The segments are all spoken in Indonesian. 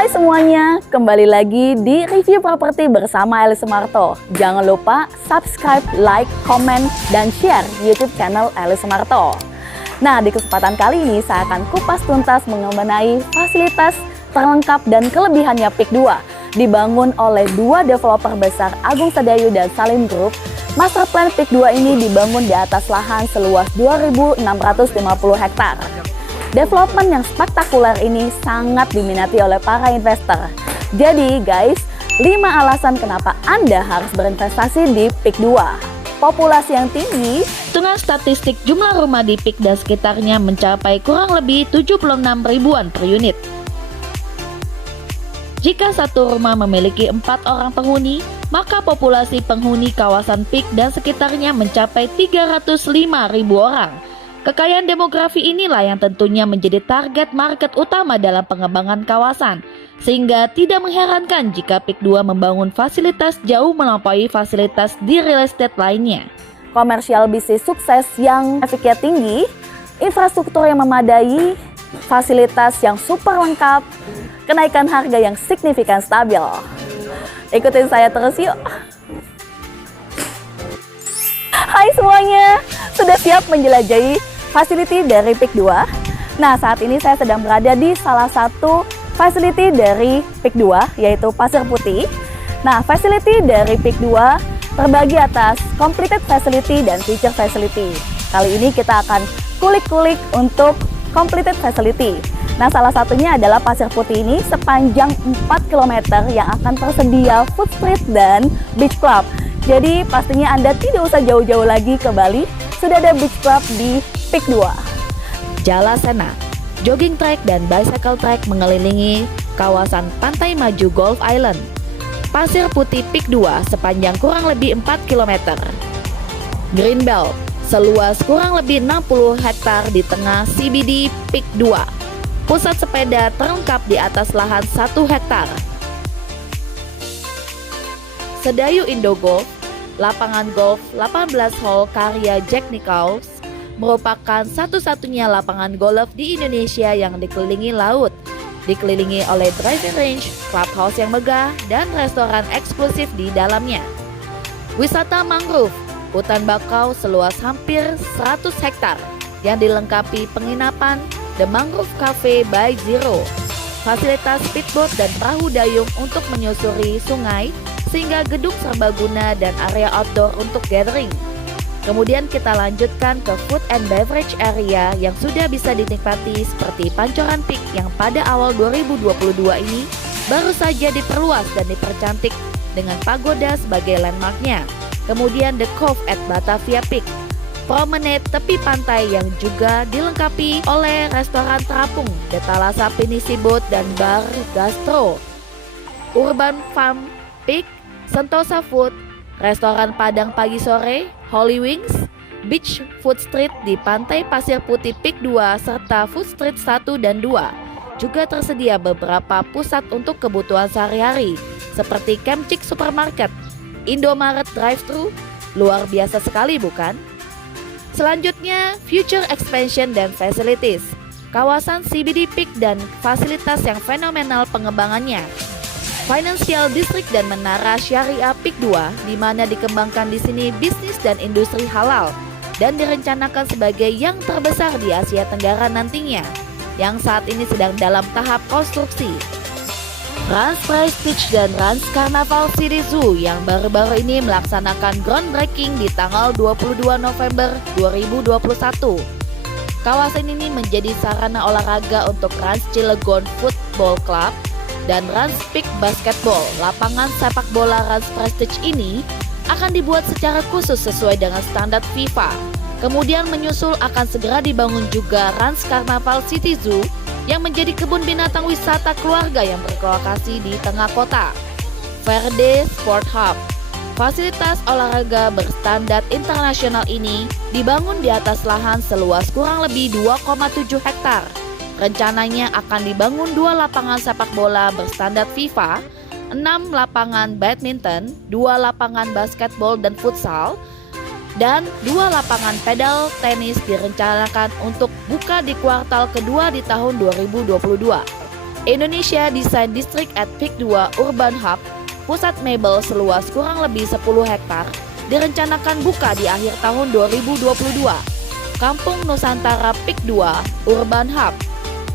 Hai semuanya, kembali lagi di Review Properti bersama Eli Sumarto. Jangan lupa subscribe, like, komen, dan share YouTube channel Eli Sumarto. Nah, di kesempatan kali ini saya akan kupas tuntas mengenai fasilitas terlengkap dan kelebihannya PIK 2. Dibangun oleh dua developer besar Agung Sedayu dan Salim Group. Master plan PIK 2 ini dibangun di atas lahan seluas 2.650 hektar. Development yang spektakuler ini sangat diminati oleh para investor. Jadi guys, 5 alasan kenapa Anda harus berinvestasi di PIK 2. Populasi yang tinggi. Tengah statistik jumlah rumah di PIK dan sekitarnya mencapai kurang lebih 76 ribuan per unit. Jika satu rumah memiliki 4 orang penghuni, maka populasi penghuni kawasan PIK dan sekitarnya mencapai 305 ribu orang. Kekayaan demografi inilah yang tentunya menjadi target market utama dalam pengembangan kawasan, sehingga tidak mengherankan jika PIK 2 membangun fasilitas jauh melampaui fasilitas di real estate lainnya. Komersial bisnis sukses yang efiknya tinggi, infrastruktur yang memadai, fasilitas yang super lengkap, kenaikan harga yang signifikan stabil. Ikutin saya terus yuk. Hai semuanya, sudah siap menjelajahi facility dari PIK 2? Nah, saat ini saya sedang berada di salah satu facility dari PIK 2, yaitu Pasir Putih. Nah, facility dari PIK 2 terbagi atas completed facility dan future facility. Kali ini kita akan kulik-kulik untuk completed facility. Nah, salah satunya adalah Pasir Putih ini sepanjang 4 km yang akan tersedia food street dan beach club. Jadi pastinya Anda tidak usah jauh-jauh lagi ke Bali, sudah ada beach club di PIK 2. Jalasena, jogging track dan bicycle track mengelilingi kawasan Pantai Maju Golf Island. Pasir Putih PIK 2 sepanjang kurang lebih 4 km. Greenbelt, seluas kurang lebih 60 hektar di tengah CBD PIK 2. Pusat sepeda terlengkap di atas lahan 1 hektar. Sedayu Indo Golf, lapangan golf 18 hole karya Jack Nicklaus, merupakan satu-satunya lapangan golf di Indonesia yang dikelilingi laut, dikelilingi oleh driving range, clubhouse yang megah, dan restoran eksklusif di dalamnya. Wisata mangrove, hutan bakau seluas hampir 100 hektar, yang dilengkapi penginapan The Mangrove Cafe by Zero, fasilitas speedboat dan perahu dayung untuk menyusuri sungai, sehingga gedung serbaguna dan area outdoor untuk gathering. Kemudian kita lanjutkan ke food and beverage area yang sudah bisa dinikmati seperti Pancoran PIK yang pada awal 2022 ini baru saja diperluas dan dipercantik dengan pagoda sebagai landmarknya. Kemudian The Cove at Batavia PIK, promenade tepi pantai yang juga dilengkapi oleh restoran terapung, The Thalassa Pinisi Boat dan bar gastro. Urban Farm PIK, Sentosa Food, restoran Padang pagi sore, Holy Wings, Beach Food Street di Pantai Pasir Putih PIK 2 serta Food Street 1 dan 2. Juga tersedia beberapa pusat untuk kebutuhan sehari-hari seperti Kemcik Supermarket, Indomaret Drive-thru. Luar biasa sekali bukan? Selanjutnya, future expansion dan facilities. Kawasan CBD PIK dan fasilitas yang fenomenal pengembangannya. Financial District dan Menara Syariah PIK 2 di mana dikembangkan di sini bisnis dan industri halal dan direncanakan sebagai yang terbesar di Asia Tenggara nantinya yang saat ini sedang dalam tahap konstruksi. Rans Prestige dan Rans Carnaval City Zoo yang baru-baru ini melaksanakan groundbreaking di tanggal 22 November 2021. Kawasan ini menjadi sarana olahraga untuk Rans Cilegon Football Club dan Rans PIK Basketball. Lapangan sepak bola Rans Prestige ini akan dibuat secara khusus sesuai dengan standar FIFA. Kemudian menyusul akan segera dibangun juga Rans Carnaval City Zoo yang menjadi kebun binatang wisata keluarga yang berlokasi di tengah kota. Verde Sport Hub, fasilitas olahraga berstandar internasional ini dibangun di atas lahan seluas kurang lebih 2,7 hektar. Rencananya akan dibangun 2 lapangan sepak bola berstandar FIFA, 6 lapangan badminton, 2 lapangan basketball dan futsal, dan 2 lapangan pedal tenis direncanakan untuk buka di kuartal kedua di tahun 2022. Indonesia Design District at PIK 2 Urban Hub, pusat mebel seluas kurang lebih 10 hektar, direncanakan buka di akhir tahun 2022. Kampung Nusantara PIK 2 Urban Hub,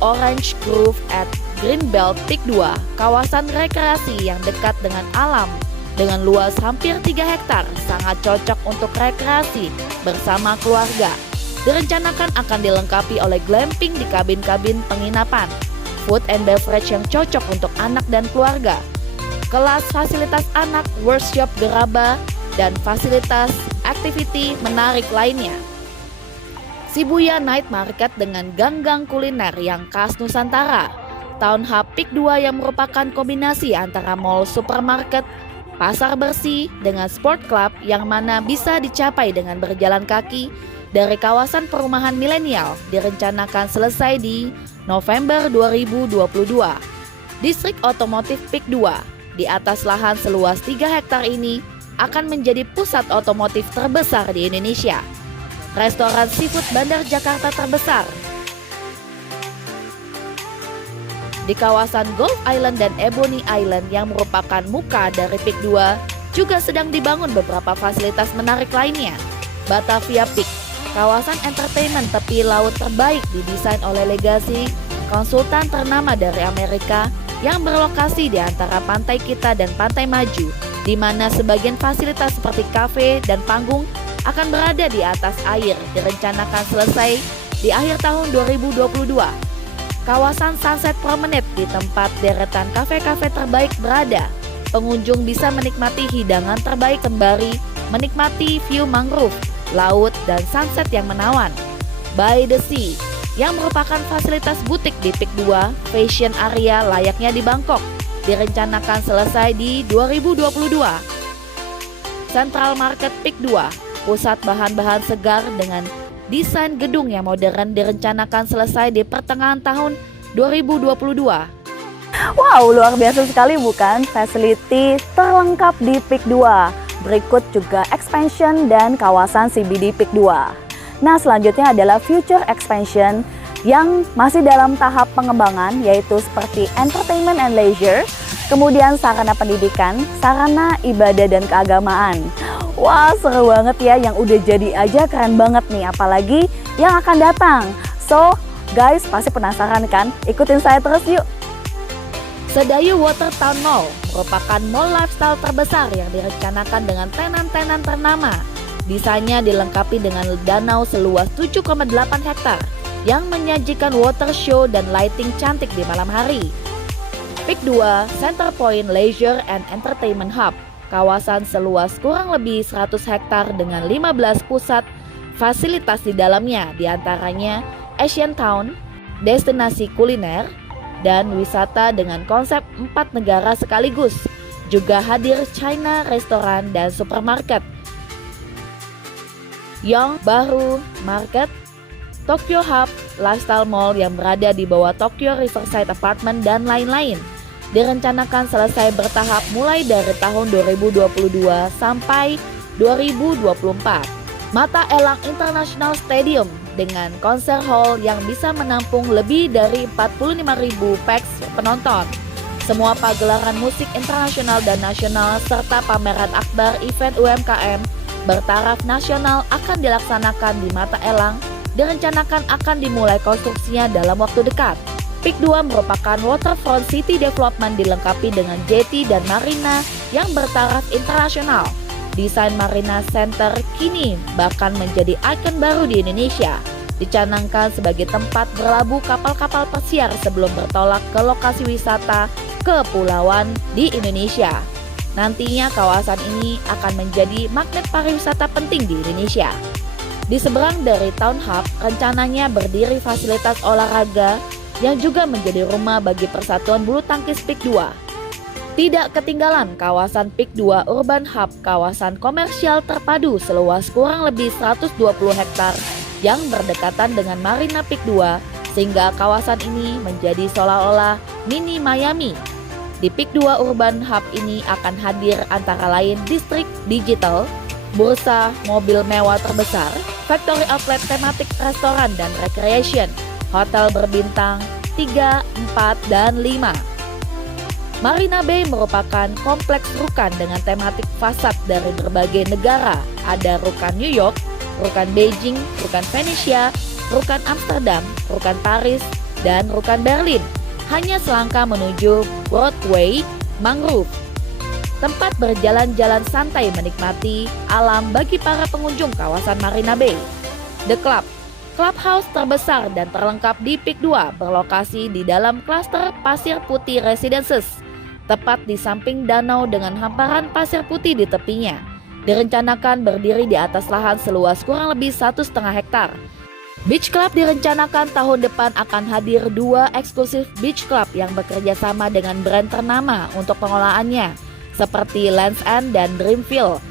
Orange Grove at Greenbelt PIK 2, kawasan rekreasi yang dekat dengan alam dengan luas hampir 3 hektar, sangat cocok untuk rekreasi bersama keluarga. Direncanakan akan dilengkapi oleh glamping di kabin-kabin penginapan, food and beverage yang cocok untuk anak dan keluarga, kelas fasilitas anak, workshop geraba, dan fasilitas activity menarik lainnya. Shibuya Night Market dengan gang-gang kuliner yang khas Nusantara. Town Hub PIK 2 yang merupakan kombinasi antara mall supermarket, pasar bersih dengan sport club yang mana bisa dicapai dengan berjalan kaki dari kawasan perumahan milenial, direncanakan selesai di November 2022. Distrik otomotif PIK 2 di atas lahan seluas 3 hektar ini akan menjadi pusat otomotif terbesar di Indonesia. Restoran seafood Bandar Jakarta terbesar. Di kawasan Gulf Island dan Ebony Island yang merupakan muka dari PIK 2 juga sedang dibangun beberapa fasilitas menarik lainnya. Batavia Peak, kawasan entertainment tepi laut terbaik didesain oleh Legacy, konsultan ternama dari Amerika yang berlokasi di antara pantai kita dan pantai Maju, di mana sebagian fasilitas seperti kafe dan panggung akan berada di atas air, direncanakan selesai di akhir tahun 2022. Kawasan Sunset Promenade di tempat deretan kafe-kafe terbaik berada. Pengunjung bisa menikmati hidangan terbaik sembari menikmati view mangrove, laut, dan sunset yang menawan. By the Sea, yang merupakan fasilitas butik di PIK 2, fashion area layaknya di Bangkok, direncanakan selesai di 2022. Central Market PIK 2, pusat bahan-bahan segar dengan desain gedung yang modern, direncanakan selesai di pertengahan tahun 2022. Wow, luar biasa sekali bukan? Facility terlengkap di PIK 2. Berikut juga expansion dan kawasan CBD PIK 2. Nah, selanjutnya adalah future expansion yang masih dalam tahap pengembangan, yaitu seperti entertainment and leisure, kemudian sarana pendidikan, sarana ibadah dan keagamaan. Wah, seru banget ya, yang udah jadi aja keren banget nih, apalagi yang akan datang. So, guys, pasti penasaran kan? Ikutin saya terus yuk. Sedayu Watertown Mall merupakan mall lifestyle terbesar yang direncanakan dengan tenan-tenan ternama. Desainnya dilengkapi dengan danau seluas 7,8 hektar yang menyajikan water show dan lighting cantik di malam hari. PIK 2 Center Point Leisure and Entertainment Hub, kawasan seluas kurang lebih 100 hektar dengan 15 pusat fasilitas di dalamnya, diantaranya Asian Town, destinasi kuliner, dan wisata dengan konsep 4 negara sekaligus. Juga hadir China restoran dan supermarket, Yongbaru Market, Tokyo Hub, lifestyle mall yang berada di bawah Tokyo Riverside Apartment, dan lain-lain. Direncanakan selesai bertahap mulai dari tahun 2022 sampai 2024. Mata Elang International Stadium dengan konser hall yang bisa menampung lebih dari 45.000 pax penonton. Semua pagelaran musik internasional dan nasional serta pameran akbar event UMKM bertaraf nasional akan dilaksanakan di Mata Elang, direncanakan akan dimulai konstruksinya dalam waktu dekat. PIK 2 merupakan waterfront city development dilengkapi dengan jetty dan marina yang bertaraf internasional. Desain Marina Center kini bahkan menjadi ikon baru di Indonesia. Dicanangkan sebagai tempat berlabuh kapal-kapal pesiar sebelum bertolak ke lokasi wisata kepulauan di Indonesia. Nantinya kawasan ini akan menjadi magnet pariwisata penting di Indonesia. Di seberang dari Town Hub, rencananya berdiri fasilitas olahraga yang juga menjadi rumah bagi Persatuan Bulu Tangkis PIK 2. Tidak ketinggalan kawasan PIK 2 Urban Hub, kawasan komersial terpadu seluas kurang lebih 120 hektar yang berdekatan dengan Marina PIK 2, sehingga kawasan ini menjadi seolah-olah mini Miami. Di PIK 2 Urban Hub ini akan hadir antara lain distrik digital, bursa mobil mewah terbesar, factory outlet tematik restoran dan recreation, hotel berbintang, 3, 4, dan 5. Marina Bay merupakan kompleks rukan dengan tematik fasad dari berbagai negara. Ada rukan New York, rukan Beijing, rukan Venesia, rukan Amsterdam, rukan Paris, dan rukan Berlin. Hanya selangkah menuju Broadway Mangrove, tempat berjalan-jalan santai menikmati alam bagi para pengunjung kawasan Marina Bay. The Club, clubhouse terbesar dan terlengkap di Peak 2, berlokasi di dalam klaster Pasir Putih Residences, tepat di samping danau dengan hamparan pasir putih di tepinya. Direncanakan berdiri di atas lahan seluas kurang lebih 1,5 hektar. Beach Club direncanakan tahun depan akan hadir 2 eksklusif beach club yang bekerja sama dengan brand ternama untuk pengelolaannya, seperti Land's End dan Dreamfield.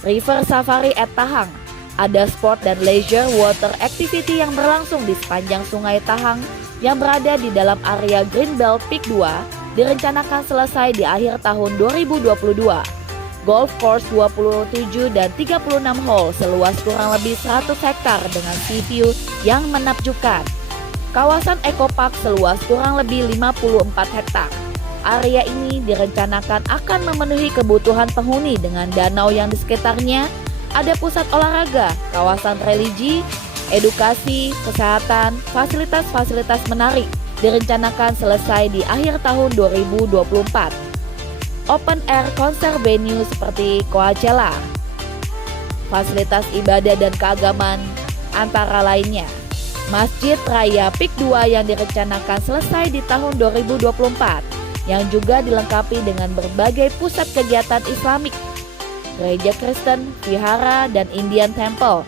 River Safari at Tahang, ada sport dan leisure water activity yang berlangsung di sepanjang sungai Tahang yang berada di dalam area Greenbelt Peak 2, direncanakan selesai di akhir tahun 2022. Golf course 27 dan 36 hole seluas kurang lebih 100 hektar dengan sea view yang menakjubkan. Kawasan Eco Park seluas kurang lebih 54 hektar. Area ini direncanakan akan memenuhi kebutuhan penghuni dengan danau yang di sekitarnya, ada pusat olahraga, kawasan religi, edukasi, kesehatan, fasilitas-fasilitas menarik. Direncanakan selesai di akhir tahun 2024. Open air konser venue seperti Coachella, fasilitas ibadah dan keagamaan antara lainnya. Masjid Raya Peak 2 yang direncanakan selesai di tahun 2024, yang juga dilengkapi dengan berbagai pusat kegiatan Islamik, gereja Kristen, vihara, dan Indian Temple,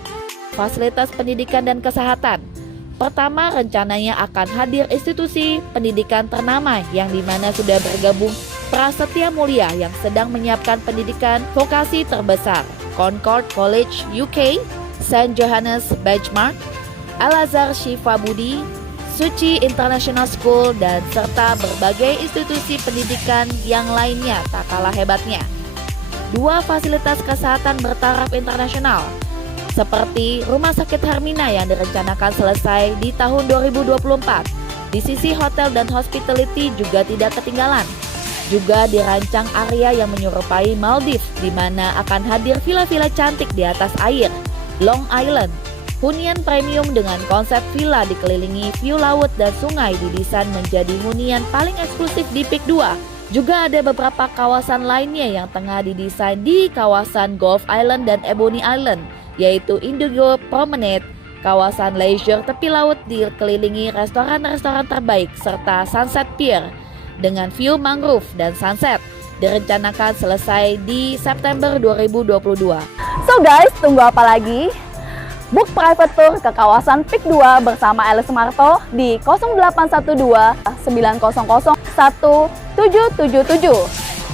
fasilitas pendidikan dan kesehatan. Pertama, rencananya akan hadir institusi pendidikan ternama yang dimana sudah bergabung Prasetya Mulia yang sedang menyiapkan pendidikan vokasi terbesar, Concord College UK, St. Johannes Benchmark, Al-Azhar Shifa Budi, Suci International School, dan serta berbagai institusi pendidikan yang lainnya tak kalah hebatnya. 2 fasilitas kesehatan bertaraf internasional, seperti Rumah Sakit Hermina yang direncanakan selesai di tahun 2024. Di sisi hotel dan hospitality juga tidak ketinggalan. Juga dirancang area yang menyerupai Maldives, di mana akan hadir villa-villa cantik di atas air. Long Island, hunian premium dengan konsep villa dikelilingi view laut dan sungai didesain menjadi hunian paling eksklusif di Peak 2. Juga ada beberapa kawasan lainnya yang tengah didesain di kawasan Gulf Island dan Ebony Island, yaitu Indigo Promenade, kawasan leisure tepi laut dikelilingi restoran-restoran terbaik, serta Sunset Pier dengan view mangrove dan sunset. Direncanakan selesai di September 2022. So guys, tunggu apa lagi? Book private tour ke kawasan Peak 2 bersama Eli Sumarto di 0812 900 1777.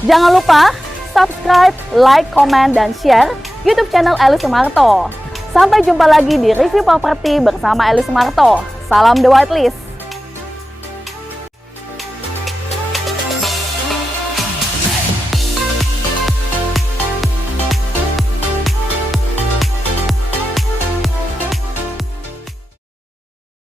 Jangan lupa subscribe, like, komen, dan share YouTube channel Eli Sumarto. Sampai jumpa lagi di review properti bersama Eli Sumarto. Salam The Whitelist.